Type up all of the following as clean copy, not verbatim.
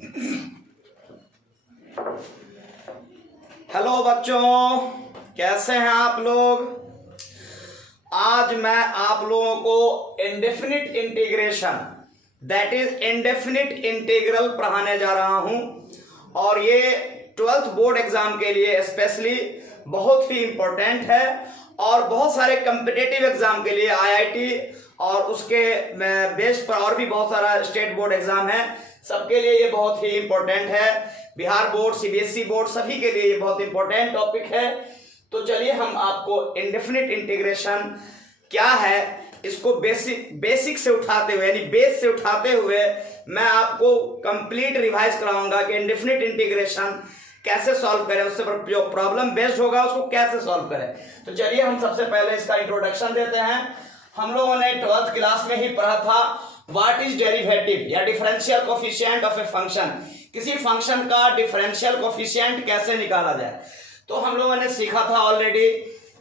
Hello बच्चों, कैसे हैं आप लोग। आज मैं आप लोगों को indefinite integration that is indefinite integral पढ़ाने जा रहा हूं और ये 12th बोर्ड एग्जाम के लिए स्पेशली बहुत ही इंपॉर्टेंट है और बहुत सारे कम्पिटिटिव एग्जाम के लिए आईआईटी और उसके बेस पर और भी बहुत सारा स्टेट बोर्ड एग्जाम है, सबके लिए ये बहुत ही इंपॉर्टेंट है। बिहार बोर्ड, सीबीएसई बोर्ड, सभी के लिए ये बहुत इंपॉर्टेंट टॉपिक है। तो चलिए हम आपको इंडेफिनिट इंटीग्रेशन क्या है इसको बेसिक से उठाते हुए यानी बेस से उठाते हुए मैं आपको कंप्लीट रिवाइज कराऊंगा कि इंडेफिनिट इंटीग्रेशन कैसे सॉल्व करें, उससे जो प्रॉब्लम बेस्ड होगा उसको कैसे सॉल्व करें। तो चलिए हम सबसे पहले इसका इंट्रोडक्शन देते हैं। हम लोगों ने 12th क्लास में ही पढ़ा था व्हाट इज डेरिवेटिव या differential coefficient of a function. किसी फंक्शन का डिफरेंशियल कोफिशिएंट कैसे निकाला जाए, तो हम लोगों ने सीखा था ऑलरेडी।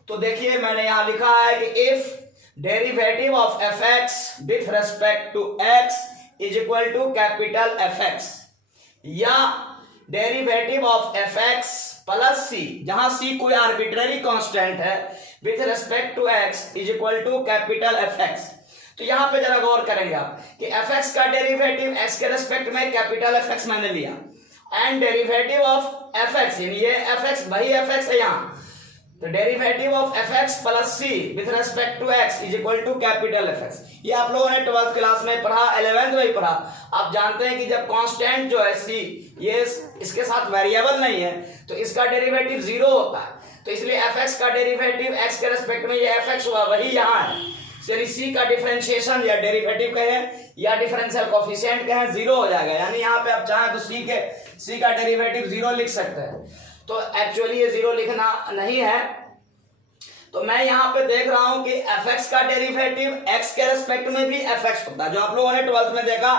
तो देखिए मैंने यहां लिखा है कि if derivative of f x with respect to x is equal to capital f x, या derivative of f x plus सी, जहां सी कोई आर्बिट्ररी कांस्टेंट है, with respect to x is equal to capital f x. तो यहां पे जरा गौर करेंगे आप कि एफ एक्स का डेरिवेटिव एक्स के रेस्पेक्ट में कैपिटल एफ एक्स मैंने लिया and derivative of f x, ये एफ एक्स वही एफ एक्स है यहां, तो derivative of f x plus c with respect to x is equal to capital f x. ये आप लोगों ने 12th क्लास में पढ़ा, 11th में ही पढ़ा। आप जानते हैं कि जब कांस्टेंट जो है सी ये इसके साथ वेरिएबल नहीं है तो इसका डेरिवेटिव 0 होता है, तो इसलिए एफ एक्स का डेरिवेटिव एक्स के रेस्पेक्ट में ये एफ एक्स हुआ वही यहाँ है। चलिए सी का डिफरेंशिएशन या डेरिवेटिव कहें या डिफरेंशियल कोफिशिएंट कहें 0 हो जाएगा, यानी यहाँ पे आप चाहें तो सी का डेरिवेटिव 0 लिख सकते हैं। तो एक्चुअली ये 0 लिखना नहीं है, तो मैं यहाँ पे देख रहा हूं कि एफ एक्स का डेरिवेटिव एक्स के रेस्पेक्ट में भी एफ एक्स होता है, जो आप लोगों ने 12th में देखा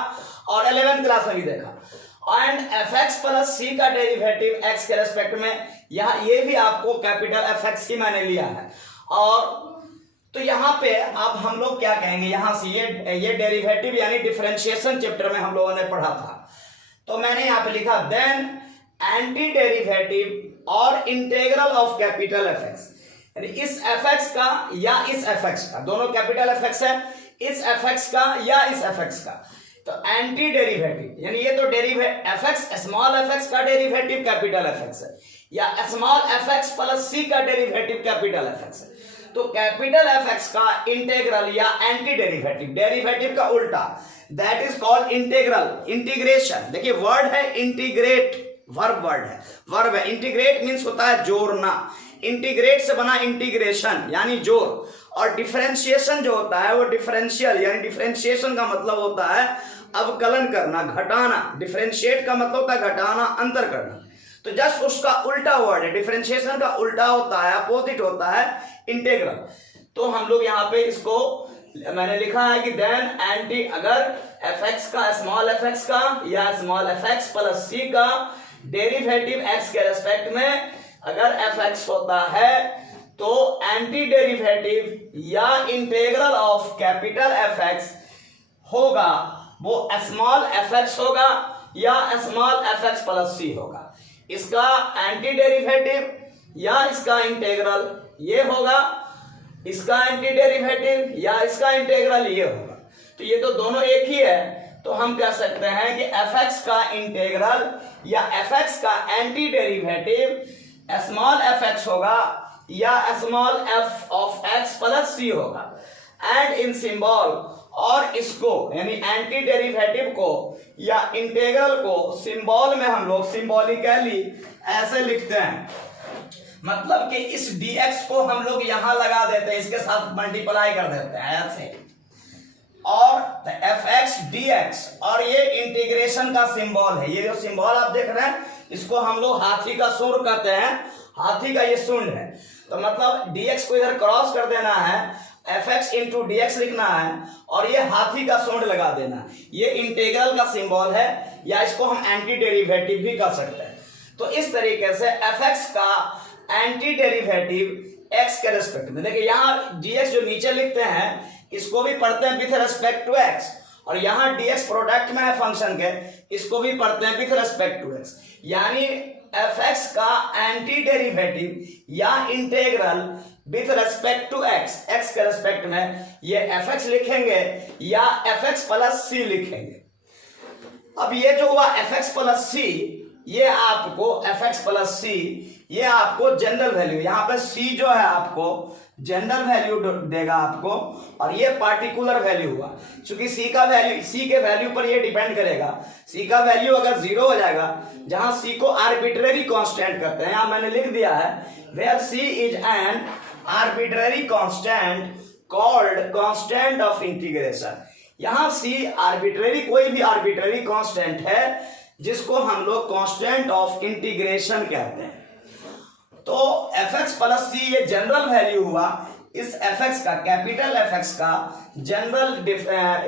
और 11th क्लास में भी देखा। एंड एफ एक्स प्लस सी का डेरिवेटिव एक्स के रेस्पेक्ट में यहाँ ये भी आपको कैपिटल एफ एक्स ही मैंने लिया है। और तो यहाँ पे अब हम लोग क्या कहेंगे, यहाँ से ये डेरिवेटिव यानी डिफरेंशिएशन चैप्टर में हम लोगों ने पढ़ा था, तो मैंने यहाँ पे लिखा देन एंटी डेरिवेटिव और integral of capital f x, यानी इस एफ एक्स का या इस एफ एक्स का, दोनों कैपिटल एफ एक्स है, इस एफ एक्स का या इस एफ एक्स का, तो एंटी डेरिवेटिव यानी ये तो derivative F x small f x का डेरिवेटिव कैपिटल एफ एक्स है, या स्मॉल एफ एक्स प्लस सी का डेरिवेटिव कैपिटल एफ एक्स है। तो कैपिटल एफ एक्स का इंटीग्रल या एंटी डेरिवेटिव, डेरिवेटिव का उल्टा, that is called integral, integration. देखिए वर्ड है इंटीग्रेट, वर्ब वर्ड है, वर्ब है। इंटीग्रेट मींस होता है जोड़ना, इंटीग्रेट से बना इंटीग्रेशन यानी जोड़, और डिफरेंशिएशन जो होता है वो डिफरेंशियल यानी डिफरेंशिएशन का मतलब होता है अवकलन करना, घटाना। डिफरेंशिएट का मतलब होता है घटाना, अंतर करना, तो जस्ट उसका उल्टा वर्ड है। डिफरेंशिएशन का उल्टा होता है, अपोजिट होता है इंटीग्रल। तो हम लोग यहाँ पे इसको मैंने लिखा है कि देन एंटी, अगर एफ एक्स का स्मॉल एफ एक्स का या स्मॉल एफ एक्स प्लस सी का डेरिवेटिव एक्स के रेस्पेक्ट में अगर एफ एक्स होता है तो एंटी डेरिवेटिव या integral of capital f x होगा वो स्मॉल एफ एक्स होगा या small f x plus c होगा। इसका एंटी डेरिवेटिव या इसका इंटीग्रल ये होगा, इसका एंटी डेरिवेटिव या इसका इंटीग्रल ये होगा, तो ये तो दोनों एक ही है। तो हम कह सकते हैं कि एफ एक्स का इंटीग्रल या एफ एक्स का anti derivative small f x होगा या small f of x plus c होगा। एंड इन सिंबल, और इसको यानी एंटी डेरिवेटिव को या इंटीग्रल को सिंबल में हम लोग सिंबॉलिकली ऐसे लिखते हैं, मतलब कि इस dx को हम लोग यहां लगा देते हैं, इसके साथ मल्टीप्लाई कर देते हैं ऐसे, और एफ एक्स dx, और ये इंटीग्रेशन का सिंबल है। ये जो सिंबल आप देख रहे हैं इसको हम लोग हाथी का सूंड कहते हैं, हाथी का ये सूंड है, तो मतलब dx को इधर क्रॉस कर देना है, F x into D x लिखना है और ये हाथी का सूंड लगा देना, ये इंटीग्रल का सिंबल है, या इसको हम एंटी डेरिवेटिव भी कह सकते हैं। तो इस तरीके से एफ एक्स का एंटी डेरिवेटिव एक्स के रेस्पेक्ट में, देखिए यहाँ डी एक्स जो नीचे लिखते हैं इसको भी पढ़ते हैं विथ रेस्पेक्ट टू एक्स, और यहाँ dx प्रोडक्ट में है फंक्शन के, इसको भी पढ़ते हैं विथ रेस्पेक्ट टू x, यानी fx का एंटी डेरिवेटिव या integral with respect to x, x के रेस्पेक्ट में ये fx लिखेंगे या fx प्लस c लिखेंगे। अब ये जो हुआ fx प्लस c, ये आपको fx प्लस c, ये आपको जनरल वैल्यू, यहाँ पे c जो है आपको जनरल वैल्यू देगा आपको, और ये पार्टिकुलर वैल्यू हुआ। क्योंकि c का वैल्यू, c के वैल्यू पर ये डिपेंड करेगा। c का वैल्यू अगर 0 हो जाएगा, जहां c को आर्बिट्रेरी कांस्टेंट करते हैं, यहां मैंने लिख दिया है where c is an arbitrary constant called constant of integration. यहां c आर्बिट्रेरी, कोई भी आर्बिट्रेरी कांस्टेंट है जिसको हम लोग कांस्टेंट ऑफ इंटीग्रेशन कहते हैं। तो fx प्लस c ये जनरल वैल्यू हुआ, इस fx का, कैपिटल fx का जनरल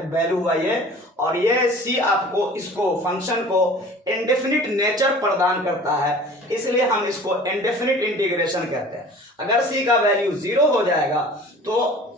वैल्यू हुआ ये, और ये c आपको इसको फंक्शन को इंडेफिनिट नेचर प्रदान करता है, इसलिए हम इसको इंडेफिनिट इंटीग्रेशन कहते हैं। अगर c का वैल्यू 0 हो जाएगा तो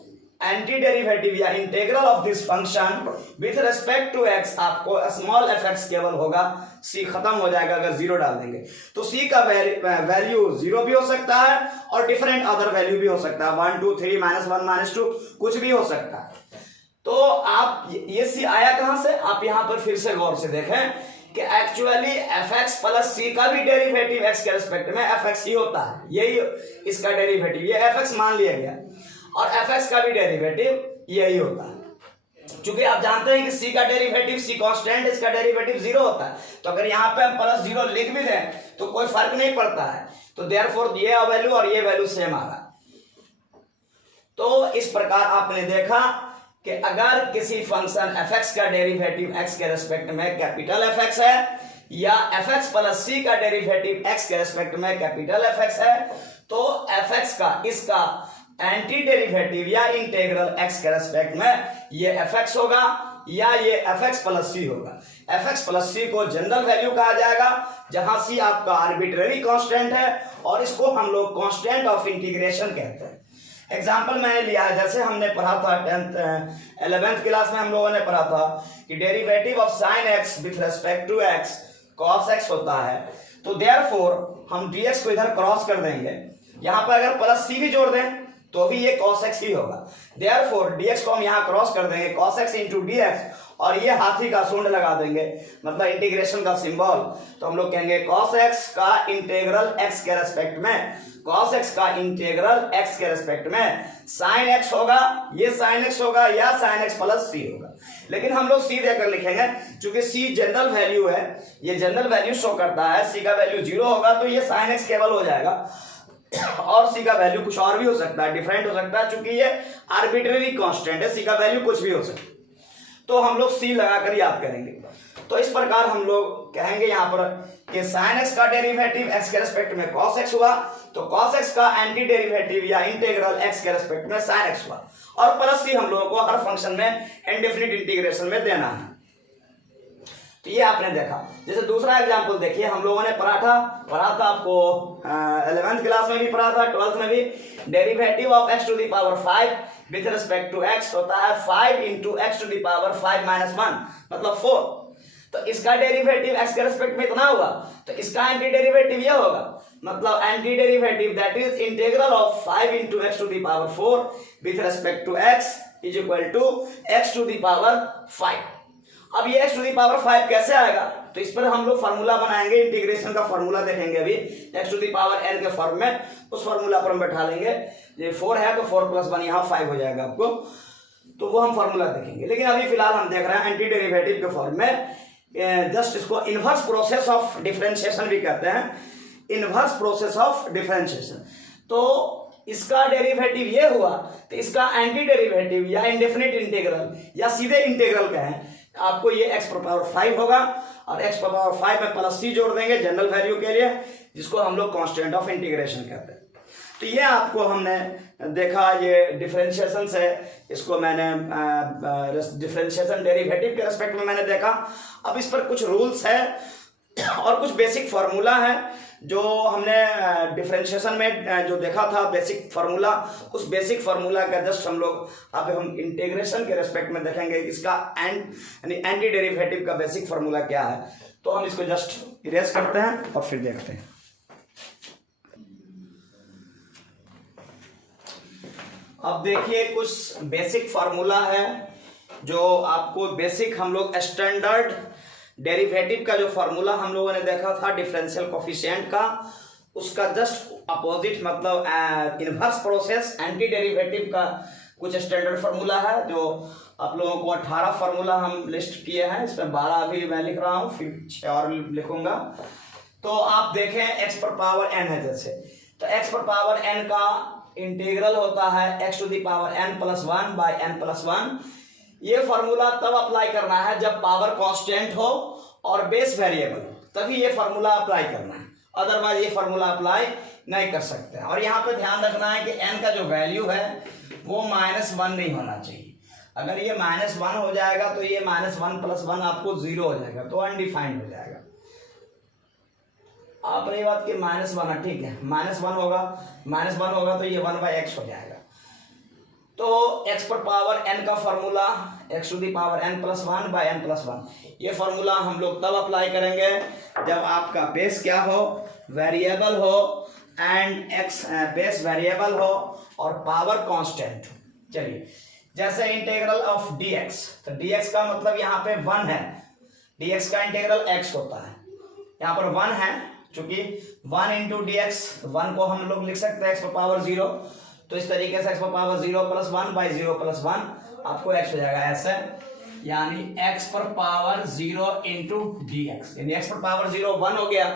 एंटी डेरिवेटिव या integral of this function with respect to x आपको स्मॉल fx केवल होगा, c खत्म हो जाएगा अगर 0 डाल देंगे। तो c का वैल्यू 0 भी हो सकता है और डिफरेंट अदर वैल्यू भी हो सकता है, 1 2 3 -1 -2 कुछ भी हो सकता है। तो आप ये c आया कहां से, आप यहां पर फिर से गौर से देखें कि एक्चुअली fx प्लस c का भी डेरिवेटिव x के रेस्पेक्ट में fx ही होता है, यही इसका डेरिवेटिव, ये fx मान लिया गया, और fx का भी डेरिवेटिव यही होता है। क्योंकि आप जानते हैं कि c का डेरिवेटिव c कांस्टेंट, इसका डेरिवेटिव 0 होता है, तो अगर यहाँ पे हम प्लस 0 लिख भी दें तो कोई फर्क नहीं पड़ता है। तो देयरफॉर ये वैल्यू और ये वैल्यू सेम आ रहा है। तो इस प्रकार आपने देखा कि अगर किसी फंक्शन fx का डेरिवेटिव x के रेस्पेक्ट में कैपिटल fx है, या fx प्लस c का डेरिवेटिव x के रेस्पेक्ट में कैपिटल fx है, तो fx का, इसका एंटी डेरिवेटिव या इंटीग्रल x के रेस्पेक्ट में ये fx होगा या ये fx प्लस c होगा। fx प्लस c को जनरल वैल्यू कहा जाएगा, जहां c आपका आर्बिट्रेरी कांस्टेंट है, और इसको हम लोग कांस्टेंट ऑफ इंटीग्रेशन कहते हैं। एग्जाम्पल मैंने लिया है, जैसे हमने पढ़ा था 11th क्लास में हम लोगों ने पढ़ा था कि derivative of sine x with respect to x cos x होता है। तो देयरफॉर हम dx को इधर क्रॉस कर देंगे, यहां पर अगर प्लस c भी जोड़ दें तो भी ये cos x ही होगा। देयरफॉर dx को हम यहाँ क्रॉस कर देंगे, cos x इंटू dx, और ये हाथी का सूंड लगा देंगे, मतलब इंटीग्रेशन का सिंबल। तो हम लोग कहेंगे cos x का इंटीग्रल x के रेस्पेक्ट में, cos x का इंटीग्रल x के रेस्पेक्ट में sin x होगा, ये sin x होगा या sin x प्लस c होगा। लेकिन हम लोग c देकर लिखेंगे, क्योंकि c जनरल वैल्यू है, ये जनरल वैल्यू शो करता है। c का वैल्यू 0 होगा तो ये sin x केवल हो जाएगा, और c का वैल्यू कुछ और भी हो सकता है, डिफरेंट हो सकता है, क्योंकि ये आर्बिट्रेरी कांस्टेंट है, c का वैल्यू कुछ भी हो सकता है। तो हम लोग c लगाकर याद करेंगे। तो इस प्रकार हम लोग कहेंगे यहाँ पर कि sin x का डेरिवेटिव x के रेस्पेक्ट में cos x हुआ, तो cos x का एंटी डेरिवेटिव या इंटीग्रल x के रेस्पेक्ट में sin x हुआ, और प्लस c हम लोगों को हर फंक्शन में इंडेफिनिट इंटीग्रेशन में देना है। तो ये आपने देखा। जैसे दूसरा एग्जांपल देखिए, हम लोगों ने पढ़ा था आपको 11th क्लास में भी पढ़ा था, 12th में भी, derivative of x to the power 5 with respect to x होता है 5 into x to the power 5 minus 1 मतलब 4। तो इसका डेरिवेटिव x के रिस्पेक्ट में इतना होगा, तो इसका एंटी डेरिवेटिव ये होगा, मतलब anti derivative that is integral of 5 into x to the power 4 with respect to x is equal to x to the power 5। अब ये x टू द पावर 5 कैसे आएगा, तो इस पर हम लोग फार्मूला बनाएंगे, इंटीग्रेशन का फार्मूला देखेंगे अभी, x to the power n के फॉर्म में, उस फार्मूला पर हम बैठा लेंगे। ये 4 है तो 4 प्लस 1 यहाँ 5 हो जाएगा आपको, तो वो हम फार्मूला देखेंगे। लेकिन अभी फिलहाल हम देख रहे हैं एंटी डेरिवेटिव के फॉर्म में, जस्ट इसको इनवर्स प्रोसेस ऑफ डिफरेंशिएशन भी कहते हैं, इनवर्स प्रोसेस ऑफ डिफरेंशिएशन। तो इसका डेरिवेटिव ये हुआ, तो इसका एंटी डेरिवेटिव या इंडेफिनिट इंटीग्रल या सीधे इंटीग्रल कहें, आपको ये x पावर 5 होगा, और x पावर 5 में प्लस c जोड़ देंगे जनरल वैल्यू के लिए, जिसको हम लोग कांस्टेंट ऑफ इंटीग्रेशन कहते हैं। तो ये आपको हमने देखा, ये डिफरेंशिएशन से, इसको मैंने डिफरेंशिएशन डेरिवेटिव के रेस्पेक्ट में मैंने देखा। अब इस पर कुछ रूल्स है और कुछ बेसिक फार्मूला है जो हमने डिफरेंशिएशन में जो देखा था बेसिक फार्मूला, उस बेसिक फार्मूला का जस्ट हम लोग अब हम इंटीग्रेशन के रेस्पेक्ट में देखेंगे इसका एंटी डेरिवेटिव का बेसिक फार्मूला क्या है। तो हम इसको जस्ट इरेज करते हैं और फिर देखते हैं। अब देखिए कुछ बेसिक फार्मूला है जो आपको बेसिक हम लोग स्टैंडर्ड डेरिवेटिव का जो फार्मूला हम लोगों ने देखा था डिफरेंशियल कोफिशिएंट का, उसका जस्ट अपोजिट मतलब इनवर्स प्रोसेस एंटी डेरिवेटिव का कुछ स्टैंडर्ड फार्मूला है, जो आप लोगों को 18 फार्मूला हम लिस्ट किए हैं, इसमें 12 अभी मैं लिख रहा हूँ, फिर 6 और लिखूंगा। तो आप देखें x पर पावर n है, जैसे तो x पर पावर n का इंटीग्रल होता है x to the power n plus 1 by n plus 1। ये फार्मूला तब अप्लाई करना है जब पावर कांस्टेंट हो और बेस वेरिएबल, तभी ये फार्मूला अप्लाई करना है, अदरवाइज ये फार्मूला अप्लाई नहीं कर सकते हैं। और यहाँ पे ध्यान रखना है कि n का जो वैल्यू है वो -1 नहीं होना चाहिए। अगर ये -1 हो जाएगा तो ये -1 प्लस 1 आपको 0 हो जाएगा, तो अनडिफाइंड हो जाएगा। आप रही बात कि -1 है, ठीक है, -1 होगा तो ये 1/x हो जाएगा। तो x पर पावर n का formula x to the power n plus 1 by n plus 1, ये फार्मूला हम लोग तब अप्लाई करेंगे जब आपका बेस क्या हो, वेरिएबल हो, एंड x बेस वेरिएबल हो और पावर कांस्टेंट हो। चलिए, जैसे इंटीग्रल ऑफ dx, तो dx का मतलब यहाँ पे 1 है, dx का इंटीग्रल x होता है, यहाँ पर 1 है, चूंकि 1 इंटू डी एक्स, 1 को हम लोग लिख सकते हैं x पर पावर 0, तो इस तरीके से x पर पावर 0 प्लस 1 बाई 0 प्लस 1 आपको x हो जाएगा ऐसे, यानी x पर पावर 0 इंटू डी एक्स, यानी x पर पावर 0 1 हो गया,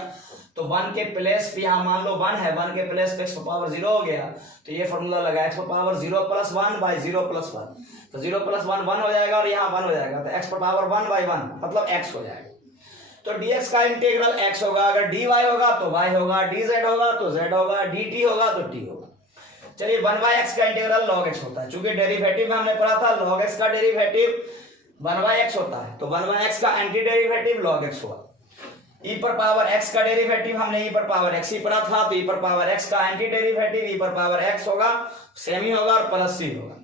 तो 1 के प्लेस पे यहाँ मान लो 1 है, 1 के प्लेस पे x पर पावर 0 हो गया, तो ये फॉर्मूला लगा x पर पावर 0 प्लस 1 बाई 0 प्लस 1, तो 0 प्लस 1 1 हो जाएगा और यहाँ 1 हो जाएगा, तो x पर पावर 1 बाई 1 मतलब x हो जाएगा। तो dx का इंटीग्रल x होगा, अगर dy होगा तो y होगा, dz होगा तो z होगा, dt होगा तो t होगा। चलिए 1/x का इंटीग्रल log x होता है, चूंकि डेरिवेटिव में हमने पढ़ा था log x का डेरिवेटिव 1/x होता है, तो 1/x का एंटी डेरिवेटिव log x हुआ। e पर पावर x का डेरिवेटिव हमने e पर पावर x ही पढ़ा था, तो e पर पावर x का एंटी डेरिवेटिव e पर पावर x होगा, सेम ही होगा और प्लस ही होगा।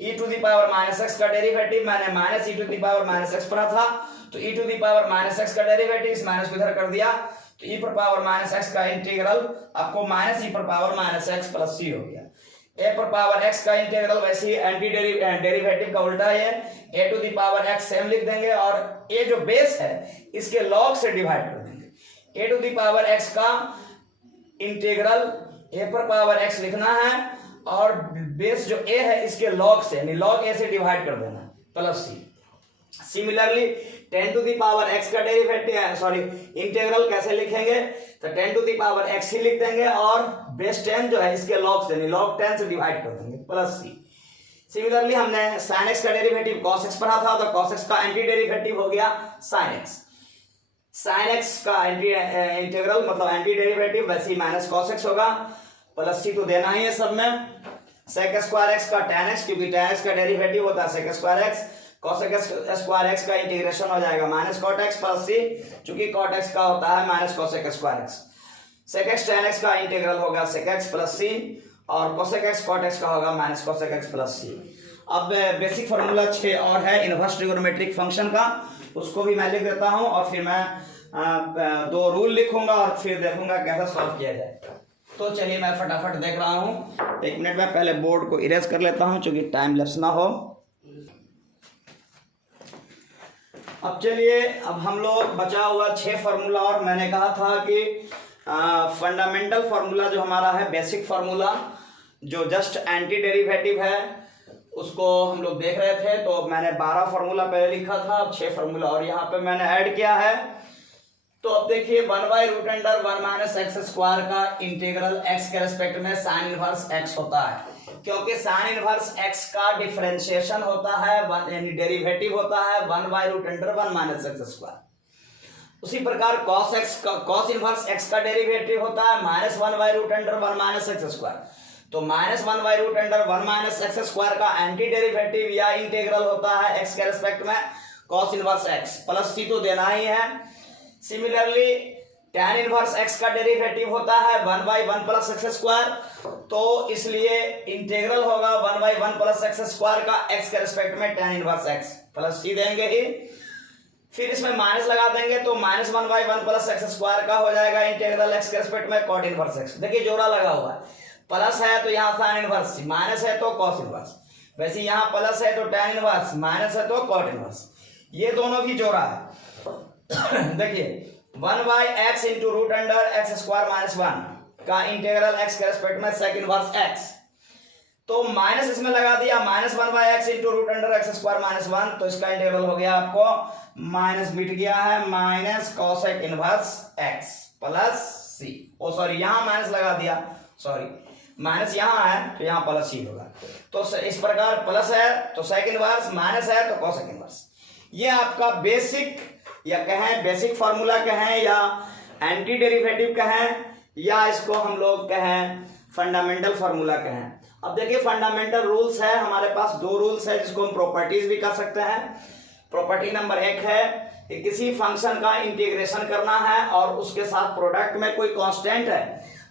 e to the power -x का डेरिवेटिव मैंने minus e to the power -x पढ़ा था, तो e to the power -x का डेरिवेटिव इस माइनस को इधर कर दिया, तो e पर पावर -x का इंटीग्रल आपको -e पर पावर -x प्लस c हो गया। a पर पावर x का इंटीग्रल वैसे ही एंटी डेरिवेटिव का उल्टा है, a to the power x same लिख देंगे और a जो बेस है इसके log से डिवाइड कर देंगे। a to the power x का इंटीग्रल a पर पावर x लिखना है और बेस जो a है इसके log से, यानी log a से डिवाइड कर देना plus c। Similarly 10 to the power x का डेरिवेटिव इंटीग्रल कैसे लिखेंगे, तो 10 टू द पावर x ही लिख देंगे और बेस 10 जो है इसके log से, यानी log 10 से डिवाइड कर देंगे प्लस c। सिमिलरली हमने sin x का डेरिवेटिव cos x पढ़ा था, तो cos x का एंटी डेरिवेटिव हो गया sin x। sin x का इंटीग्रल मतलब एंटी डेरिवेटिव वैसे ही माइनस cos x होगा, प्लस c तो देना ही है सब में। sec स्क्वायर x का tan x, क्योंकि tan x का डेरिवेटिव होता है sec square x, cos square x का इंटीग्रेशन हो जाएगा minus cot x plus c, चूंकि cot x का होता है minus cos square x। sec x tan x का इंटीग्रल होगा sec x प्लस c और cos x cot x का होगा minus cos x plus c। अब बेसिक फार्मूला 6 और है इनवर्स ट्रिगोनोमेट्रिक फंक्शन का, उसको भी मैं लिख देता हूं और फिर मैं 2 रूल लिखूंगा और फिर देखूंगा कैसा सॉल्व किया जाए। तो चलिए मैं फटाफट देख रहा हूं, 1 मिनट में पहले बोर्ड को इरेज कर लेता हूं क्योंकि टाइम लैप्स ना हो। अब चलिए, अब हम लोग बचा हुआ 6 फार्मूला, और मैंने कहा था कि फंडामेंटल फार्मूला जो हमारा है बेसिक फार्मूला जो जस्ट एंटी डेरिवेटिव है उसको हम लोग देख रहे थे, तो मैंने 12 फार्मूला पहले लिखा था, अब 6 फार्मूला और यहाँ पे मैंने ऐड किया है। तो अब देखिए 1/√1 माइनस एक्स स्क्वायर का इंटीग्रल x के रेस्पेक्ट में साइन इनवर्स x होता है, क्योंकि साइन इनवर्स x का डिफरेंशिएशन होता है यानी डेरिवेटिव होता है 1/√1 माइनस एक्स स्क्वायर। उसी प्रकार cos इनवर्स x का डेरिवेटिव होता है -1/√1 माइनस एक्स स्क्वायर। तो -1/√1 माइनस एक्स स्क्वायर का एंटी डेरिवेटिव या इंटीग्रल होता है x के रेस्पेक्ट में cos inverse x plus c तो देना ही है। सिमिलरली tan इनवर्स x का डेरिवेटिव होता है 1/1 प्लस एक्स स्क्वायर, तो इसलिए इंटीग्रल होगा 1/1 प्लस एक्स स्क्वायर का x के रिस्पेक्ट में tan inverse x plus c देंगे ही, फिर इसमें माइनस लगा देंगे तो -1/1 प्लस एक्स स्क्वायर का हो जाएगा इंटीग्रल x के रिस्पेक्ट में cot इनवर्स x। देखिए जोड़ा लगा हुआ है, प्लस है तो यहाँ sin इनवर्स, माइनस है तो cos इनवर्स, वैसे यहाँ प्लस है तो tan इनवर्स, माइनस है तो cot इनवर्स, ये दोनों भी जोड़ा है। देखिए 1/x into root under x square minus 1 का इंटीग्रल x के रेस्पेक्ट में सेक इनवर्स x, तो माइनस इसमें लगा दिया -1/x into root under x square minus 1, तो इसका इंटीग्रल हो गया आपको माइनस मिट गया है minus cosec inverse x plus c। ओ सॉरी यहाँ माइनस लगा दिया, सॉरी माइनस यहाँ है तो यहाँ प्लस c होगा, तो इस प्रकार प्लस है तो सेक इनवर्स, माइनस है तो कॉसेक इनवर्स। ये आपका बेसिक या कहें बेसिक फार्मूला कहें या एंटी डेरिवेटिव कहें या इसको हम लोग कहें फंडामेंटल फार्मूला कहें। अब देखिए फंडामेंटल रूल्स है हमारे पास, दो रूल्स है जिसको हम प्रॉपर्टीज भी कर सकते हैं। प्रॉपर्टी नंबर 1 है कि किसी फंक्शन का इंटीग्रेशन करना है और उसके साथ प्रोडक्ट में कोई कांस्टेंट है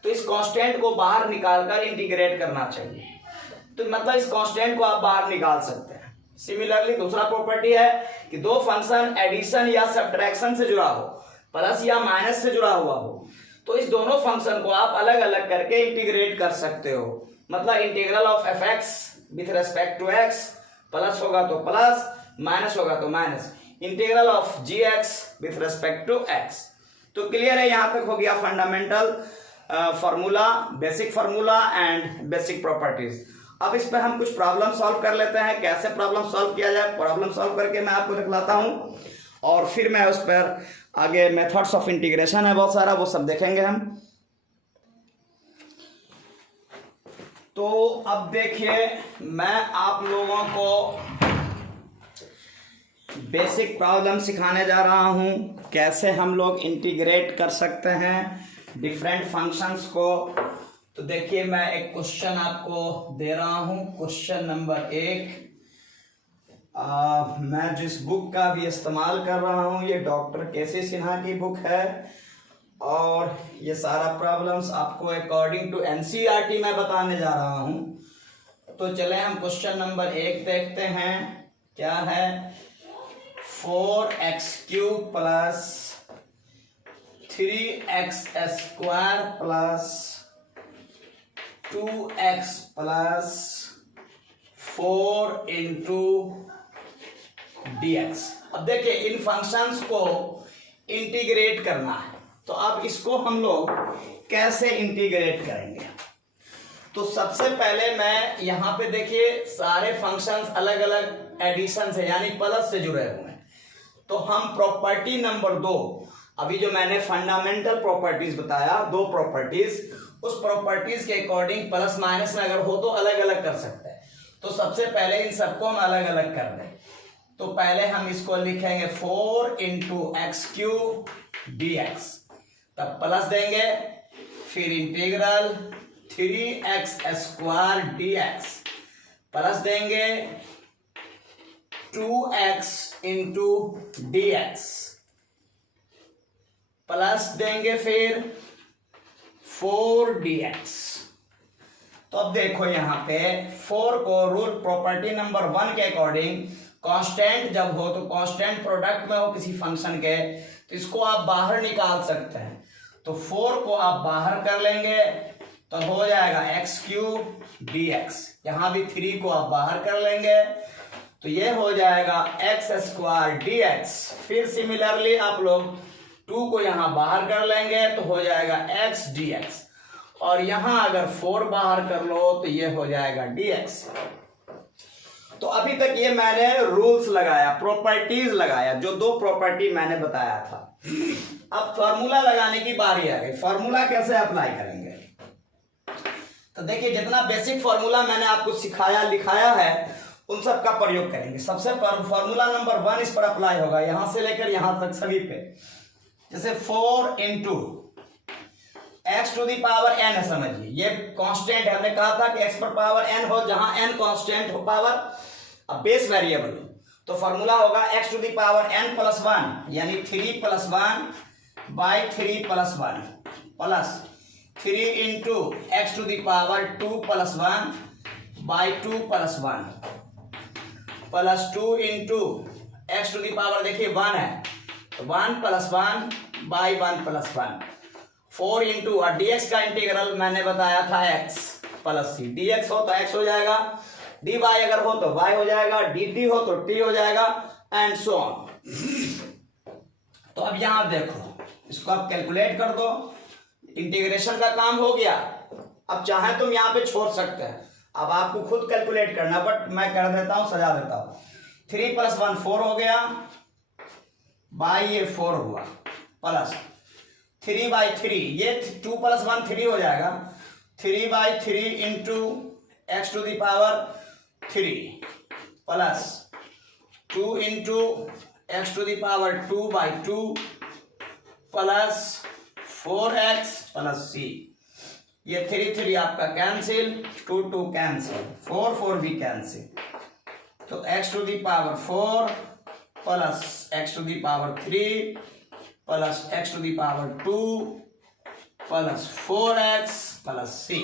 तो इस कांस्टेंट को बाहर निकालकर इंटीग्रेट करना चाहिए, तो मतलब इस कांस्टेंट को आप बाहर निकाल सकते हैं। सिमिलरली दूसरा प्रॉपर्टी है कि दो फंक्शन एडिशन या सब्ट्रैक्शन से जुड़ा हो, प्लस या माइनस से जुड़ा हुआ हो, तो इस दोनों फंक्शन को आप अलग अलग करके इंटीग्रेट कर सकते हो। मतलब integral of f x with respect to x, plus होगा तो प्लस, माइनस होगा तो minus, integral of g x with respect to x. तो क्लियर है, यहां तक हो गया fundamental formula, basic formula and basic properties. अब इस पर हम कुछ प्रॉब्लम सॉल्व कर लेते हैं। कैसे प्रॉब्लम सॉल्व किया जाए, प्रॉब्लम सॉल्व करके मैं आपको दिखलाता हूं और फिर मैं उस पर आगे मेथड्स ऑफ इंटीग्रेशन है बहुत सारा, वो सब देखेंगे हम। तो अब देखिए मैं आप लोगों को बेसिक प्रॉब्लम सिखाने जा रहा हूं, कैसे हम लोग इंटीग्रेट कर सकते हैं डिफरेंट फंक्शंस को। तो देखिए मैं एक क्वेश्चन आपको दे रहा हूं, क्वेश्चन नंबर 1। मैं जिस बुक का भी इस्तेमाल कर रहा हूं ये डॉक्टर केसी सिन्हा की बुक है और ये सारा प्रॉब्लम्स आपको अकॉर्डिंग टू एनसीईआरटी मैं बताने जा रहा हूं। तो चलें हम क्वेश्चन नंबर 1 देखते हैं, क्या है। 4x³ plus 3x square plus 2x plus 4 into dx। अब देखिए इन फंक्शंस को इंटीग्रेट करना है, तो अब इसको हम लोग कैसे इंटीग्रेट करेंगे। तो सबसे पहले मैं यहाँ पे देखिए सारे फंक्शंस अलग अलग एडिशन से यानी प्लस से जुड़े हुए हैं, तो हम प्रॉपर्टी नंबर 2, अभी जो मैंने फंडामेंटल प्रॉपर्टीज बताया, दो प्रॉपर्टीज, उस प्रॉपर्टीज के अकॉर्डिंग प्लस माइनस में अगर हो तो अलग अलग कर सकते हैं। तो सबसे पहले इन सबको हम अलग अलग कर दें। तो पहले हम इसको लिखेंगे 4 इंटू x³ dx, तब प्लस देंगे, फिर integral 3x square dx plus देंगे 2x इंटू dx प्लस देंगे फिर 4 dx। तो अब देखो यहाँ पे 4 को रूल प्रॉपर्टी नंबर 1 के अकॉर्डिंग कांस्टेंट जब हो तो कांस्टेंट प्रोडक्ट में हो किसी फंक्शन के, तो इसको आप बाहर निकाल सकते हैं। तो 4 को आप बाहर कर लेंगे तो हो जाएगा x³ dx, यहाँ भी 3 को आप बाहर कर लेंगे तो ये हो जाएगा x² dx। फिर सिमिलरली आप लोग 2 को यहाँ बाहर कर लेंगे तो हो जाएगा x dx, और यहाँ अगर 4 बाहर कर लो तो ये हो जाएगा dx। तो अभी तक ये मैंने रूल्स लगाया, प्रॉपर्टीज लगाया, जो दो प्रॉपर्टी मैंने बताया था। अब फॉर्मूला लगाने की बारी आ गई। फॉर्मूला कैसे अप्लाई करेंगे, तो देखिए जितना बेसिक फॉर्मूला मैंने आपको सिखाया लिखाया है उन सब का प्रयोग करेंगे। सबसे फॉर्मूला नंबर 1 इस पर अप्लाई होगा, यहां से लेकर यहां तक सभी पे। जैसे 4 into x to the power n है, समझिए ये कांस्टेंट है। हमने कहा था कि x पर पावर n हो, जहां n कांस्टेंट हो, पावर अब बेस वेरिएबल, तो फॉर्मूला होगा x to the power n plus 1 यानी 3 + 1 by 3 plus 1 plus 3 into x to the power 2 plus 1 by 2 plus 1 plus 2 into x to the power देखिए 1 है तो 1 प्लस 1 बाई 1 प्लस 1 4 इंटू और dx का इंटीग्रल मैंने बताया था x प्लस सी dx हो तो x हो जाएगा dy अगर हो तो y हो जाएगा dt हो तो t हो जाएगा एंड सो ऑन। तो अब यहां देखो इसको आप कैलकुलेट कर दो इंटीग्रेशन का काम हो गया। अब चाहे तुम यहां पे छोड़ सकते हैं अब आपको खुद कैलकुलेट करना बट मैं कर देता हूं सजा देता हूं 3 प्लस 1 4 हो गया बाई ये 4 हुआ प्लस 3 बाई 3 ये 2 प्लस 1 3 हो जाएगा 3 by 3 into x to the power 3 plus 2 into x to the power 2 by 2 plus 4x plus c ये 3 3 आपका कैंसिल 2 2 कैंसिल 4 4 भी कैंसिल तो x to the power 4 plus x to the power 3 plus x to the power 2 plus 4x plus c.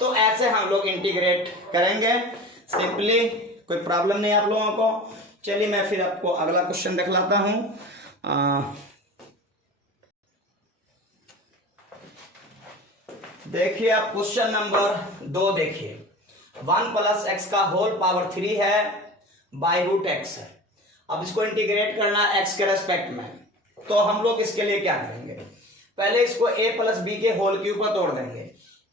तो ऐसे हम लोग integrate करेंगे simply कोई प्रॉब्लम नहीं आप लोगों को। चलिए मैं फिर आपको अगला क्वेश्चन दिखलाता हूं। देखिए आप क्वेश्चन नंबर 2 देखिए 1 प्लस एक्स का होल पावर 3 है बाई रूट एक्स है। अब इसको इंटीग्रेट करना एक्स के रेस्पेक्ट में तो हम लोग इसके लिए क्या करेंगे पहले इसको a प्लस बी के होल क्यूब पर तोड़ देंगे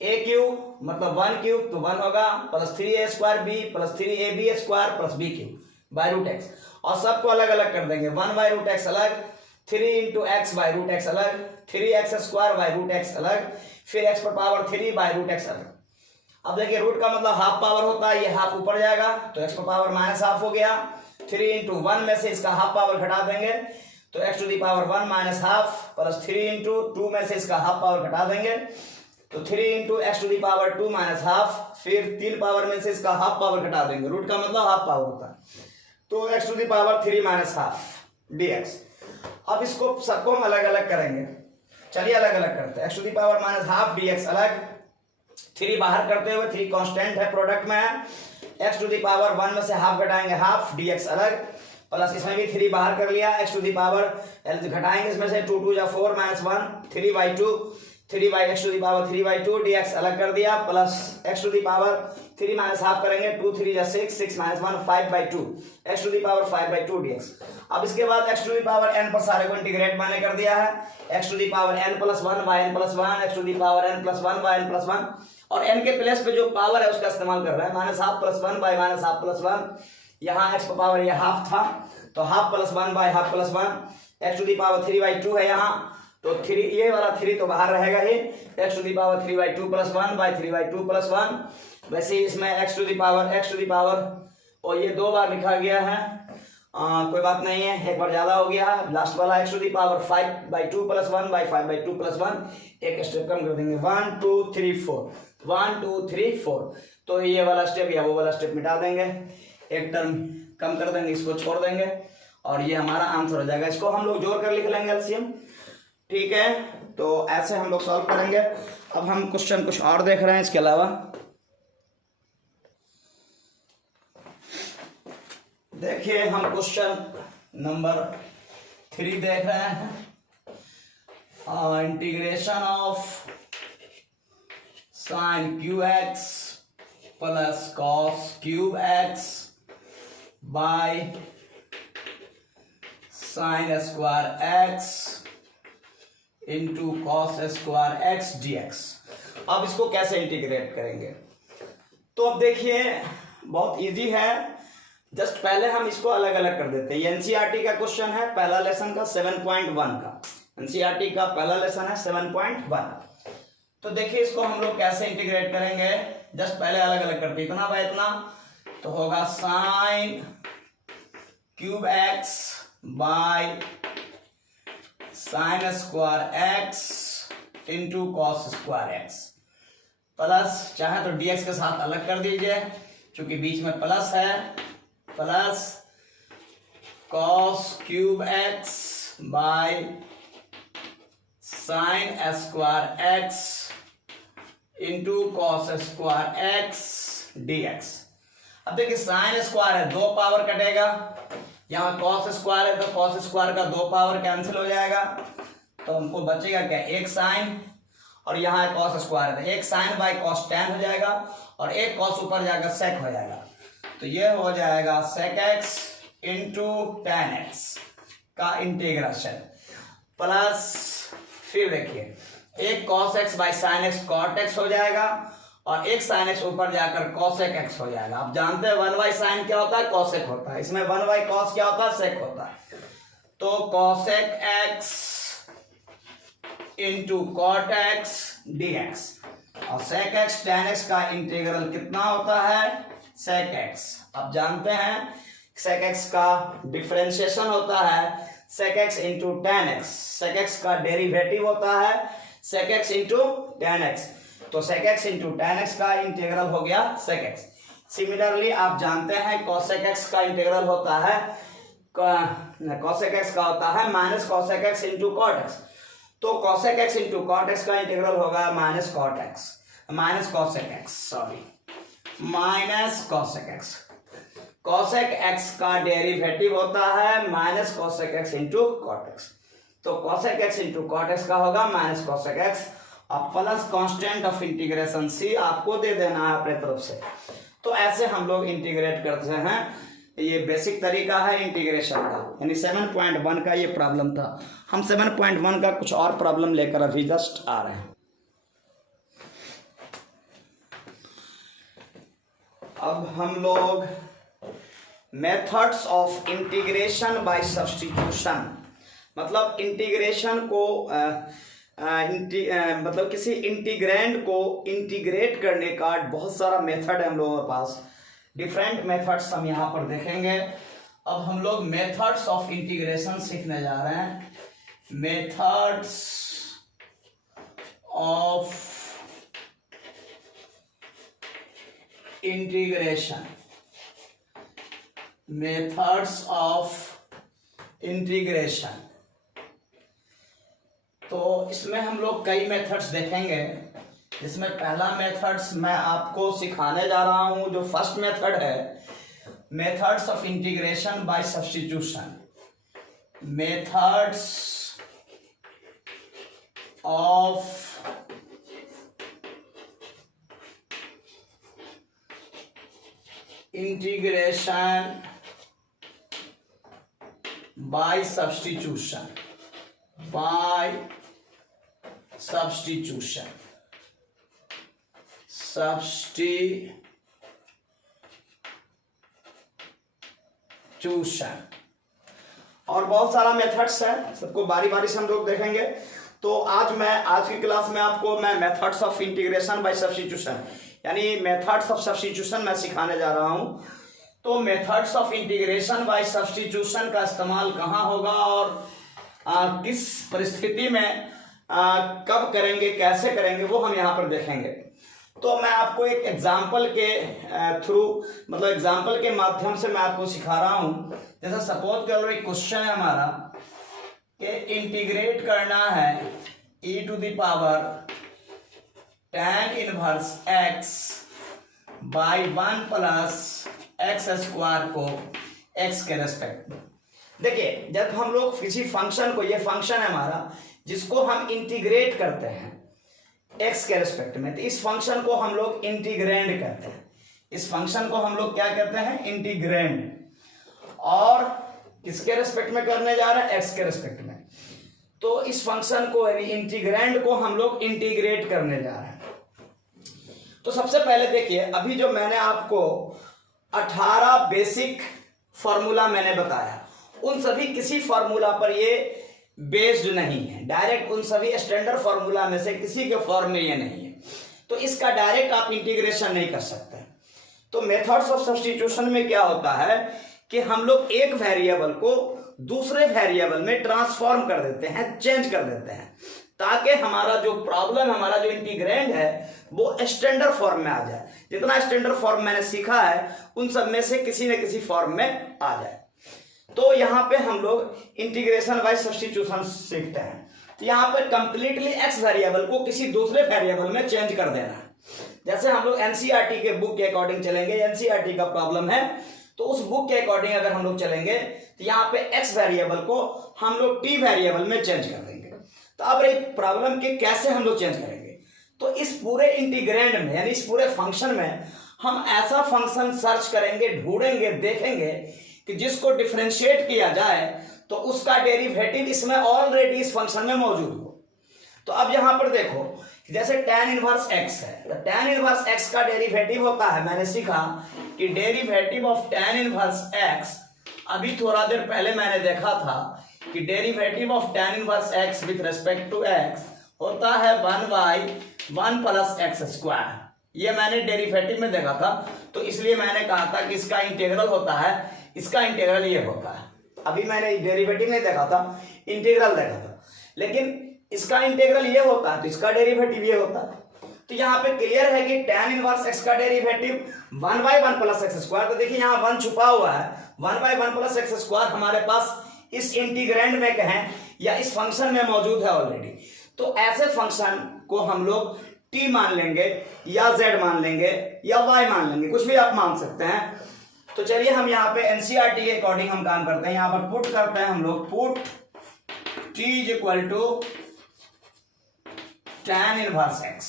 a क्यूब मतलब 1 क्यूब तो 1 होगा plus 3a square b plus 3ab square plus b cube by root x और सबको अलग अलग कर देंगे 1 बाई रूट एक्स अलग 3 into x by root x अलग 3x square by root x अलग फिर x पर पावर 3 बाई रूट एक्स अलग। अब देखिए रूट का मतलब हाफ पावर होता है ये हाफ ऊपर जाएगा तो x पर पावर माइनस हाफ हो गया 3 इंटू 1 में से इसका हाफ पावर घटा देंगे तो x to the power 1 minus half plus 3 into 2 में से इसका हाफ पावर घटा देंगे तो 3 into x to the power 2 minus half फिर 3 पावर में से इसका हाफ पावर घटा देंगे रूट का मतलब हाफ पावर होता है तो x to the power 3 minus half dx। अब इसको सबको हम अलग अलग करेंगे चलिए अलग अलग करते हैं x to the power minus half dx अलग 3 बाहर करते हुए 3 कांस्टेंट है प्रोडक्ट में है एक्स टू दी पावर 1 में से हाफ घटाएंगे हाफ dx अलग प्लस इसमें भी 3 बाहर कर लिया एक्स टू दी पावर घटाएंगे इसमें से 2 2 या 4 minus 1 3 by 2 3 by x to the power 3 by 2 dx अलग कर दिया plus x to the power 3 minus half करेंगे 2 3 या 6 6 minus 1 5 by 2 x to the power 5 by 2 dx। अब इसके बाद x to the power n पर सारे को इंटीग्रेट मैंने कर दिया है x to the power n plus 1 by n plus 1 x to the power n plus 1 by n plus 1 और n के प्लेस पे जो पावर है उसका इस्तेमाल कर रहे हैं minus half plus 1 by minus half plus 1 यहाँ x पर पावर ये हाफ था तो half plus 1 by half plus 1 x to the power 3 by 2 है यहाँ तो 3 ये वाला 3 तो बाहर रहेगा ही x to the power 3 by 2 plus 1 by 3 by 2 plus 1 वैसे ही इसमें एक्स टू दी पावर और ये 2 बार लिखा गया है कोई बात नहीं है एक बार ज्यादा हो गया लास्ट वाला x to the power 5 by 2 plus 1 by 5 by 2 plus 1 एक स्टेप कम कर देंगे 1 2 3 4 1 2 3 4 तो ये वाला स्टेप या वो वाला स्टेप मिटा देंगे एक टर्म कम कर देंगे इसको छोड़ देंगे और ये हमारा आंसर हो जाएगा। इसको हम लोग जोड़ कर लिख लेंगे एलसीएम ठीक है। तो ऐसे हम लोग सॉल्व करेंगे। अब हम क्वेश्चन कुछ और देख रहे हैं इसके अलावा देखिए हम क्वेश्चन नंबर 3 देख रहे हैं integration of sine cube x plus cos cube x by sine square x into cos square x dx। अब इसको कैसे इंटीग्रेट करेंगे तो अब देखिए बहुत इजी है जस्ट पहले हम इसको अलग अलग कर देते हैं। ये एनसीईआरटी का क्वेश्चन है पहला लेसन का 7.1 का एनसीईआरटी का पहला लेसन है 7.1। तो देखिए इसको हम लोग कैसे इंटीग्रेट करेंगे जस्ट पहले अलग अलग करते इतना बाय इतना तो होगा sine cube x by sine square x into cos square x plus चाहे तो dx के साथ अलग कर दीजिए क्योंकि बीच में प्लस है plus cos cube x by sine square x into cos square x dx। अब देखिए साइन स्क्वायर है, 2 पावर कटेगा, यहाँ कॉस स्क्वायर है तो कॉस स्क्वायर का 2 पावर कैंसिल हो जाएगा, तो हमको बचेगा क्या, 1 साइन, और यहाँ कॉस स्क्वायर है, 1 साइन बाई कॉस टेन हो जाएगा, और 1 कॉस ऊपर जाकर सेक हो जाएगा, तो ये हो जाएगा sec x into tan x का इंटीग्रेशन प्लस, फिर देखिए 1 cos x by sine x cot x हो जाएगा, और 1 साइन एक्स ऊपर जाकर कॉसेक एक्स हो जाएगा। आप जानते हैं 1 बाई साइन क्या होता है, कॉसेक होता है, इसमें 1 बाई कॉस क्या होता है, सेक होता है, तो cosec x into cot x dx, और सेक एक्स टेन एक्स का इंटीग्रल कितना होता है, सेक एक्स। आप जानते हैं सेक एक्स का डिफरेंशिएशन होता है sec x into tan x, sec x का डेरिवेटिव होता है sec x into tan x, तो sec x into tan x का इंटीग्रल हो गया सेक एक्स। सिमिलरली आप जानते हैं कॉसेक एक्स का इंटीग्रल होता है, कॉसेक एक्स का होता है minus cosec x into cot x, तो cosec x into cot x का इंटीग्रल होगा minus cot x, minus cosec x, sorry minus cosec x. Cosec x का डेरिवेटिव होता है minus cosec x into cot x, तो cosec x into cot x का होगा minus cosec x, और plus constant of integration c आपको दे देना है अपने तरफ से। तो ऐसे हम लोग इंटीग्रेट करते हैं, ये बेसिक तरीका है इंटीग्रेशन का, यानी 7.1 का ये प्रॉब्लम था। हम 7.1 का कुछ और प्रॉब्लम लेकर अभी जस्ट आ रहे हैं। अब हम लोग methods of integration by substitution, मतलब इंटीग्रेशन को मतलब किसी इंटीग्रैंड को इंटीग्रेट करने का बहुत सारा मेथड है हम लोगों के पास, डिफरेंट मेथड्स हम यहाँ पर देखेंगे। अब हम लोग मेथड्स ऑफ इंटीग्रेशन सीखने जा रहे हैं, methods of integration, methods of integration. तो इसमें हम लोग कई मेथड्स देखेंगे, इसमें पहला मेथड्स मैं आपको सिखाने जा रहा हूं, जो फर्स्ट मेथड है methods of integration by substitution, methods of integration by substitution, by substitution, substitution, और बहुत सारा मेथड्स है, सबको बारी बारी से हम लोग देखेंगे। तो आज की क्लास में आपको मैं methods of integration by substitution यानी मेथड्स ऑफ सब्स्टिट्यूशन मैं सिखाने जा रहा हूं। तो methods of integration by substitution का इस्तेमाल कहाँ होगा और किस परिस्थिति में कब करेंगे, कैसे करेंगे, वो हम यहाँ पर देखेंगे। तो मैं आपको एक एग्जाम्पल के थ्रू, मतलब एग्जाम्पल के माध्यम से मैं आपको सिखा रहा हूँ। जैसा सपोज कर लो एक क्वेश्चन है हमारा कि इंटीग्रेट करना है e to the power tan inverse x by 1 plus x square को x के रेस्पेक्ट में। देखिए जब हम लोग किसी फंक्शन को, ये फंक्शन है हमारा जिसको हम इंटीग्रेट करते हैं x के रेस्पेक्ट में, तो इस फंक्शन को हम लोग इंटीग्रैंड कहते हैं। इस फंक्शन को हम लोग क्या कहते हैं, इंटीग्रैंड। और किसके रेस्पेक्ट में करने जा रहे हैं, x के रेस्पेक्ट में। तो इस फंक्शन को यानी इंटीग्रैंड को हम लोग इंटीग्रेट करने जा रहे हैं। तो सबसे पहले देखिए, अभी जो मैंने आपको 18 बेसिक फॉर्मूला मैंने बताया, उन सभी किसी फॉर्मूला पर ये बेस्ड नहीं है, डायरेक्ट उन सभी स्टैंडर्ड फॉर्मूला में से किसी के फॉर्म में ये नहीं है, तो इसका डायरेक्ट आप इंटीग्रेशन नहीं कर सकते। तो मेथड्स ऑफ सब्स्टिट्यूशन में क्या होता है कि हम लोग एक वेरिएबल को दूसरे वेरिएबल में ट्रांसफॉर्म कर देते हैं, चेंज कर देते हैं, ताकि हमारा जो प्रॉब्लम, हमारा जो इंटीग्रैंड है वो स्टैंडर्ड फॉर्म में आ जाए। जितना स्टैंडर्ड फॉर्म मैंने सीखा है उन सब में से किसी न किसी फॉर्म में आ जाए। तो यहाँ पे हम लोग इंटीग्रेशन बाय सब्स्टिट्यूशन सीखते हैं। तो यहाँ पर कंप्लीटली एक्स वेरिएबल को किसी दूसरे वेरिएबल में चेंज कर देना है। जैसे हम लोग एनसीईआरटी के बुक के अकॉर्डिंग चलेंगे, एनसीईआरटी का प्रॉब्लम है तो उस बुक के अकॉर्डिंग अगर हम लोग चलेंगे तो यहाँ पे एक्स वेरिएबल को हम लोग टी वेरिएबल में चेंज कर देंगे। तो अब रही प्रॉब्लम कि कैसे हम लोग चेंज करेंगे, तो इस पूरे इंटीग्रैंड में यानी इस पूरे फंक्शन में हम ऐसा फंक्शन सर्च करेंगे, ढूंढेंगे, देखेंगे कि जिसको डिफरेंशिएट किया जाए तो उसका डेरिवेटिव इसमें ऑलरेडी इस फंक्शन में मौजूद हो। तो अब यहां पर देखो जैसे tan इनवर्स x है, तो tan इनवर्स x का डेरिवेटिव होता है, मैंने सीखा कि derivative of tan inverse x, अभी थोड़ा देर पहले मैंने देखा था कि derivative of tan inverse x with respect to x होता है 1/1 प्लस एक्स स्क्वायर। ये मैंने डेरिवेटिव में देखा था, तो इसलिए मैंने कहा था कि इसका इंटीग्रल होता है, इसका इंटीग्रल ये होता है। अभी मैंने डेरिवेटिव नहीं देखा था, इंटीग्रल देखा था, लेकिन इसका इंटीग्रल ये होता है तो इसका डेरिवेटिव ये होता है। तो यहाँ पे क्लियर है कि tan इनवर्स x का डेरिवेटिव 1/1 प्लस एक्स स्क्वायर। तो देखिए यहाँ 1 छुपा हुआ है, 1/1 प्लस एक्स स्क्वायर हमारे पास इस इंटीग्रैंड में कहें या इस फंक्शन में मौजूद है ऑलरेडी। तो ऐसे फंक्शन को हम लोग t मान लेंगे या z मान लेंगे या y मान लेंगे, कुछ भी आप मान सकते हैं। तो चलिए हम यहाँ पे एनसीईआरटी के अकॉर्डिंग हम काम करते हैं। यहाँ पर पुट करते हैं हम लोग, put t is equal to tan inverse x,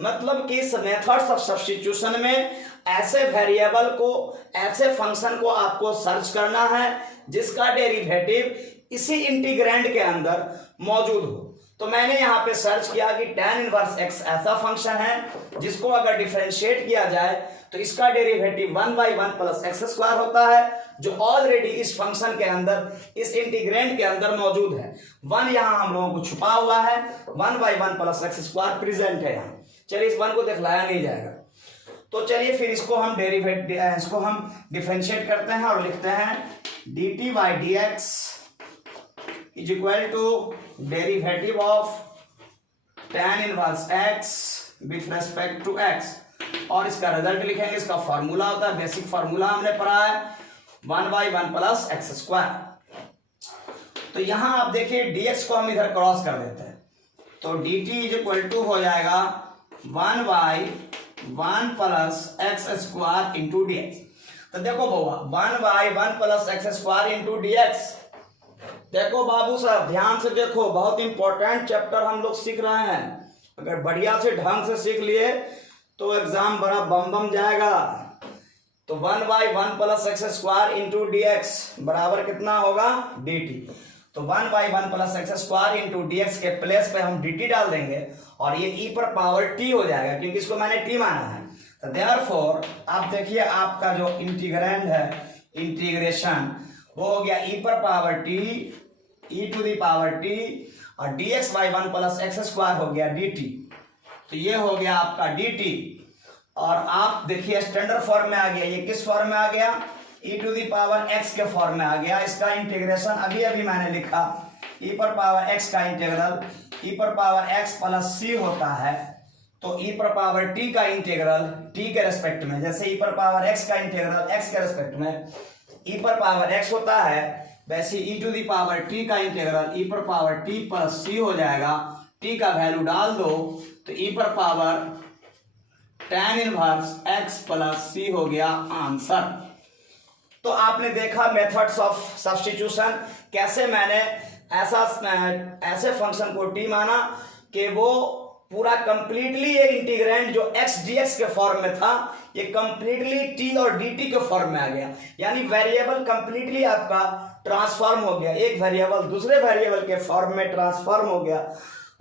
मतलब कि इस मेथड्स ऑफ सब्स्टिट्यूशन में ऐसे वेरिएबल को, ऐसे फंक्शन को आपको सर्च करना है जिसका डेरिवेटिव इसी इंटीग्रैंड के अंदर मौजूद हो। तो मैंने यहाँ पे सर्च किया कि tan इनवर्स x ऐसा फंक्शन है जिसको अगर डिफरेंशिएट किया जाए तो इसका डेरिवेटिव 1/1 प्लस एक्स स्क्वायर होता है, जो ऑलरेडी इस फंक्शन के अंदर, इस इंटीग्रैंड के अंदर मौजूद है। 1 यहाँ हम लोगों को छुपा हुआ है, 1/1 प्लस एक्स स्क्वायर प्रेजेंट है यहाँ। चलिए इस 1 को दिखलाया नहीं जाएगा, तो चलिए फिर इसको हम इसको हम डिफरेंशिएट करते हैं और लिखते हैं dt by d x is equal to derivative of tan inverse x with respect to x, और इसका रिजल्ट लिखेंगे। इसका फॉर्मूला होता है, बेसिक फॉर्मूला हमने पढ़ा है 1/1 प्लस एक्स स्क्वायर। तो यहां आप देखिए dx को हम इधर क्रॉस कर देते हैं, तो dt इज इक्वल टू हो जाएगा 1/1 plus x square into D x. तो देखो बाबा 1/1 plus x square into D x, देखो बाबू साहब ध्यान से देखो, बहुत इंपॉर्टेंट चैप्टर हम लोग सीख रहे हैं। अगर बढ़िया से ढंग से सीख लिए तो एग्जाम बड़ा बम जाएगा। तो 1/1 plus x square into D x बराबर कितना होगा dt। तो 1/1 plus x square into D x के प्लेस पे हम dt डाल देंगे और ये e पर पावर t हो जाएगा, क्योंकि इसको मैंने t माना है। तो देयरफॉर आप देखिए आपका जो इंटीग्रैंड है, इंटीग्रेशन, वो हो गया e पर power t, e to the power t, और dx by 1 plus x square हो गया dt। तो ये हो गया आपका dt, और आप देखिए स्टैंडर्ड फॉर्म में आ गया। ये किस फॉर्म में आ गया, e to the power x के फॉर्म में आ गया। इसका इंटीग्रेशन अभी अभी मैंने लिखा, e पर पावर x का इंटीग्रल e पर पावर x प्लस c होता है, तो e पर पावर t का इंटीग्रल t के रेस्पेक्ट में, जैसे e पर पावर x का इंटीग्रल x के रेस्पेक्ट में e पर पावर x होता है, वैसे e to the power t का इंटीग्रल e पर पावर t प्लस c हो जाएगा। t का वैल्यू डाल दो तो e पर power tan inverse x plus c हो गया आंसर। तो आपने देखा मेथड्स ऑफ सब्स्टिट्यूशन, कैसे मैंने ऐसे फंक्शन को t माना कि वो पूरा कंप्लीटली ये इंटीग्रैंड जो x dx के फॉर्म में था, ये कंप्लीटली t और dt के फॉर्म में आ गया। यानी वेरिएबल कंप्लीटली आपका ट्रांसफॉर्म हो गया, एक वेरिएबल दूसरे वेरिएबल के फॉर्म में ट्रांसफॉर्म हो गया।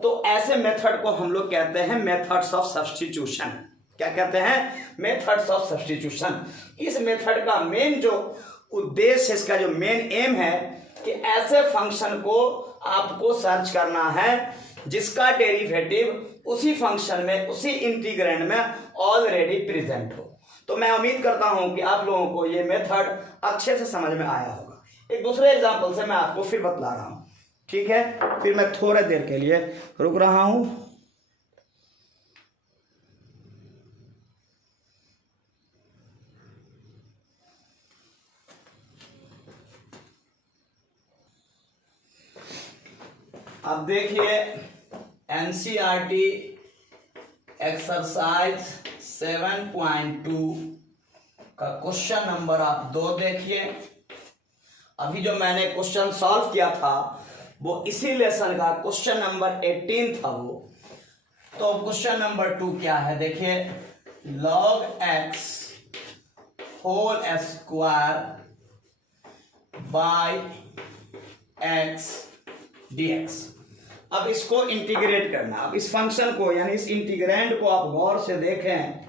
तो ऐसे मेथड को हम लोग कहते हैं मेथड्स ऑफ सब्स्टिट्यूशन। क्या कहते हैं, मेथड्स ऑफ सब्स्टिट्यूशन। इस मेथड का मेन जो उद्देश्य, इसका जो मेन एम है कि ऐसे फंक्शन को आपको सर्च करना है जिसका डेरिवेटिव उसी फंक्शन में, उसी इंटीग्रैंड में ऑलरेडी प्रेजेंट हो। तो मैं उम्मीद करता हूं कि आप लोगों को ये मेथड अच्छे से समझ में आया होगा। एक दूसरे एग्जांपल से मैं आपको फिर बतला रहा हूं, ठीक है। फिर मैं थोड़ी देर के लिए रुक रहा हूं। अब देखिए एनसीईआरटी एक्सरसाइज 7.2 का क्वेश्चन नंबर आप 2 देखिए। अभी जो मैंने क्वेश्चन सॉल्व किया था वो इसी लेसन का क्वेश्चन नंबर 18 था वो। तो क्वेश्चन नंबर 2 क्या है देखिए, log x whole square by x dx। अब इसको इंटीग्रेट करना। अब इस फंक्शन को यानी इस इंटीग्रैंड को आप गौर से देखें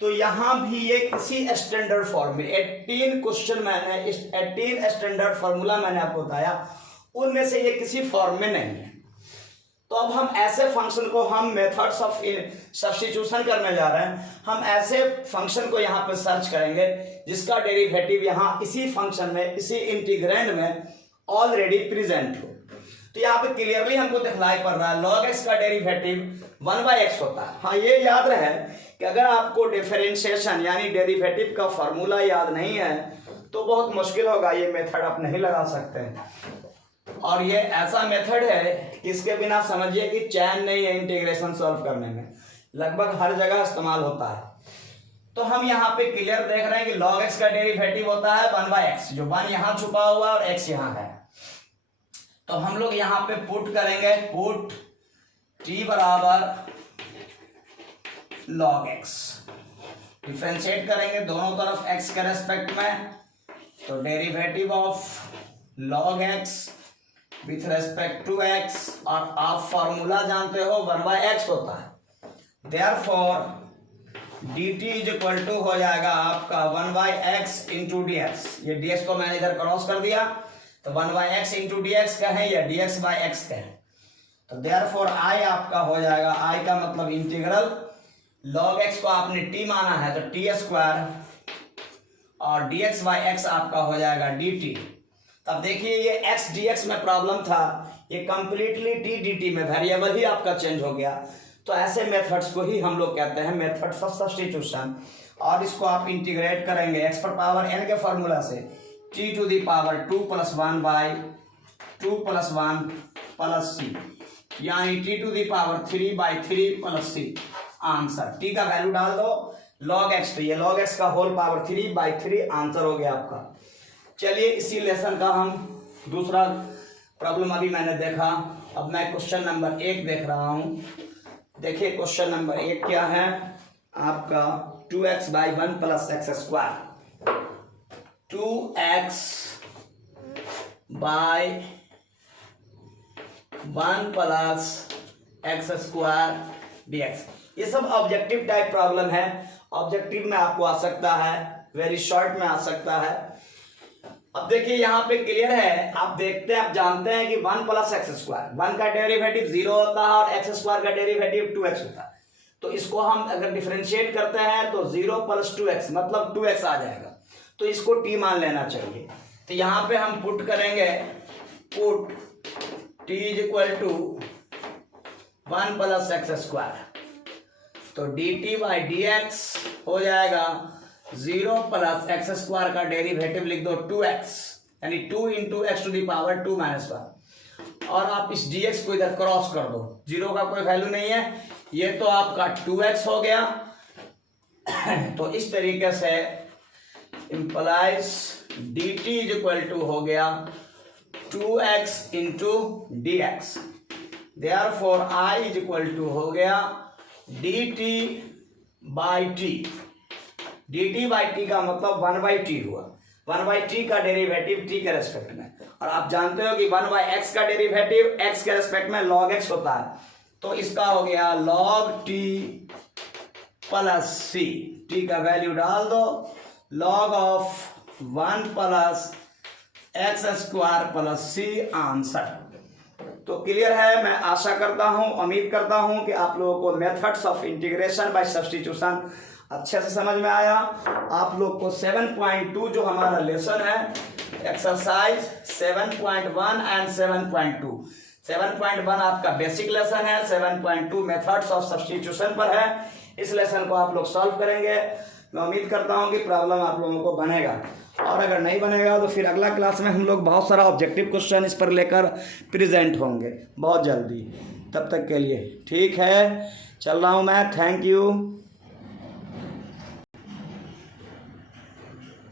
तो यहां भी ये किसी स्टैंडर्ड फॉर्म में 18 क्वेश्चन मैंने 18 स्टैंडर्ड फार्मूला मैंने आपको बताया, उनमें से ये किसी फॉर्म में नहीं है। तो अब हम ऐसे फंक्शन को हम मेथड्स ऑफ सब्स्टिट्यूशन करने जा रहे हैं। हम ऐसे फंक्शन को यहाँ पे सर्च करेंगे जिसका डेरिवेटिव यहाँ इसी फंक्शन में इसी इंटीग्रैंड में ऑलरेडी प्रेजेंट हो। तो यहाँ पे क्लियरली हमको दिखलाई पड़ रहा है log x का डेरिवेटिव 1/x होता है। हाँ, ये याद रहे कि अगर आपको डिफरेंशिएशन यानी डेरिवेटिव का फॉर्मूला याद नहीं है तो बहुत मुश्किल होगा, ये मेथड आप नहीं लगा सकते हैं। और ये ऐसा मेथड है कि इसके बिना समझिए कि चैन नहीं है इंटीग्रेशन सॉल्व करने में, लगभग हर जगह इस्तेमाल होता है। तो हम यहाँ पे क्लियर देख रहे हैं कि log x का डेरिवेटिव होता है 1/x, जो 1 यहाँ छुपा हुआ और x यहाँ है। तो हम लोग यहाँ पे पुट करेंगे, पुट t बराबर log x, डिफरेंशिएट करेंगे दोनों तरफ x के रेस्पेक्ट में। तो derivative of log x with respect to x, और आप फॉर्मूला जानते हो 1/x होता है। Therefore dt is equal to हो जाएगा आपका 1/x इंटू dx। ये dx को मैंने इधर क्रॉस कर दिया, तो 1/x इंटू dx कहें या dx/x कहें। तो देयरफॉर i आपका हो जाएगा, i का मतलब इंटीग्रल, log x को आपने t माना है तो t स्क्वायर, और dx/x आपका हो जाएगा dt। तब देखिए ये x dx में प्रॉब्लम था, ये कंप्लीटली t dt में वेरिएबल ही आपका चेंज हो गया। तो ऐसे मेथड्स को ही हम लोग कहते हैं मेथड्स ऑफ सब्स्टिट्यूशन। और इसको आप इंटीग्रेट करेंगे x पर पावर n के फॉर्मूला से, t to the power 2 + 1 by 2 + 1 plus c, यानी t to the power 3/3 plus c। Answer t का वैल्यू डाल दो, log x, तो ये log x का होल पावर 3/3 आंसर हो गया आपका। चलिए इसी लेसन का हम दूसरा प्रॉब्लम अभी मैंने देखा, अब मैं क्वेश्चन नंबर 1 देख रहा हूं। देखिए क्वेश्चन नंबर 1 क्या है आपका, 2x/1 + x², 2x/1 + x² dx। ये सब ऑब्जेक्टिव टाइप प्रॉब्लम है। ऑब्जेक्टिव में आपको आ सकता है, वेरी शॉर्ट में आ सकता है। अब देखिए यहाँ पे क्लियर है, आप देखते हैं, आप जानते हैं कि 1 + x², 1 का डेरिवेटिव 0 होता है और x² का डेरिवेटिव 2x होता है। तो इसको हम अगर डिफरेंशिएट करते हैं तो 0 + 2x मतलब 2x आ जाएगा, तो इसको t मान लेना चाहिए। तो यहाँ पे हम पुट करेंगे, put t is equal to 1 + x², तो dt/dx हो जाएगा 0 + x² का डेरिवेटिव लिख दो 2x, यानी 2 × x टू दी पावर 2 - 1, और आप इस dx को इधर क्रॉस कर दो, 0 का कोई वैल्यू नहीं है, ये तो आपका 2x हो गया। तो इस तरीके से implies dt is equal to हो गया 2x × dx। Therefore i is equal to हो गया dt/t। dt/t का मतलब 1/t हुआ, 1/t का डेरिवेटिव t के रेस्पेक्ट में, और आप जानते हो कि 1/x का डेरिवेटिव x के रेस्पेक्ट में log x होता है। तो इसका हो गया log t + c, t का वैल्यू डाल दो, log of 1 + x² + c answer. तो क्लियर है, मैं आशा करता हूं, उम्मीद करता हूं कि आप लोगों को methods of integration by substitution अच्छे से समझ में आया। आप लोग को 7.2 जो हमारा लेसन है, एक्सरसाइज 7.1 एंड 7.2, 7.1 आपका बेसिक लेसन है, 7.2 मेथड्स ऑफ सब्स्टिट्यूशन पर है। इस लेसन को आप लोग सॉल्व करेंगे। मैं उम्मीद करता हूं कि प्रॉब्लम आप लोगों को बनेगा। और अगर नहीं बनेगा तो फिर अगला क्लास में हम लोग बहुत सारा ऑब्जेक्टिव क्वेश्चन इस पर लेकर प्रेजेंट होंगे बहुत जल्दी। तब तक के लिए ठीक है, चल रहा हूँ मैं। Thank you.